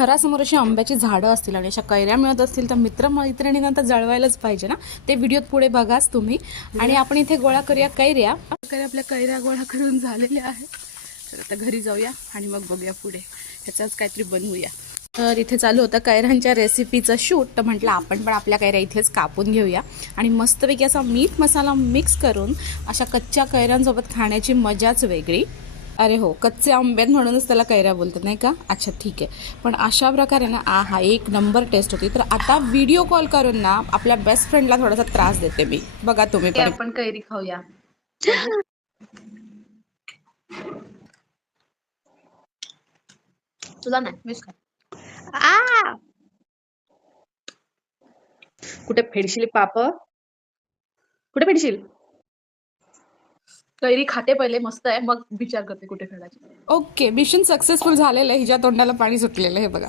घरासमोर अशी आंब्याची झाडं असतील आणि अशा कैऱ्या मिळत असतील तर मित्रमैत्रिणींना तर जळवायलाच पाहिजे ना, ते व्हिडिओत पुढे बघाच तुम्ही. आणि आपण इथे गोळा करूया कैऱ्या. आपल्या कैऱ्या गोळा करून झालेल्या आहेत. तर आता घरी जाऊया आणि मग बघूया पुढे ह्याचाच काहीतरी बनवूया. तर इथे चालू होतं कैऱ्यांच्या रेसिपीचं शूट, तर म्हटलं आपण पण आपल्या कैऱ्या इथेच कापून घेऊया आणि मस्तपैकी असा मीठ मसाला मिक्स करून अशा कच्च्या कैऱ्यांसोबत खाण्याची मजाच वेगळी. अरे हो, कच्चे आंबे म्हणूनच त्याला कैऱ्या बोलतात नाही का? अच्छा ठीक आहे. पण अशा प्रकारे ना हा एक नंबर टेस्ट होती. तर आता व्हिडिओ कॉल करून ना आपल्या बेस्ट फ्रेंडला थोडासा त्रास देते मी. बघा तुम्ही पण. आपण कैरी खाऊया. तुला नाही, मीच खा. आ कुठे फेडशील पाप? कुठे फेडशील? कैरी खाते पहिले, मस्त आहे, मग विचार करते कुठे फेडायची. ओके, मिशन सक्सेसफुल झालेलं आहे. हिच्या तोंडाला पाणी सुटलेलं आहे बघा.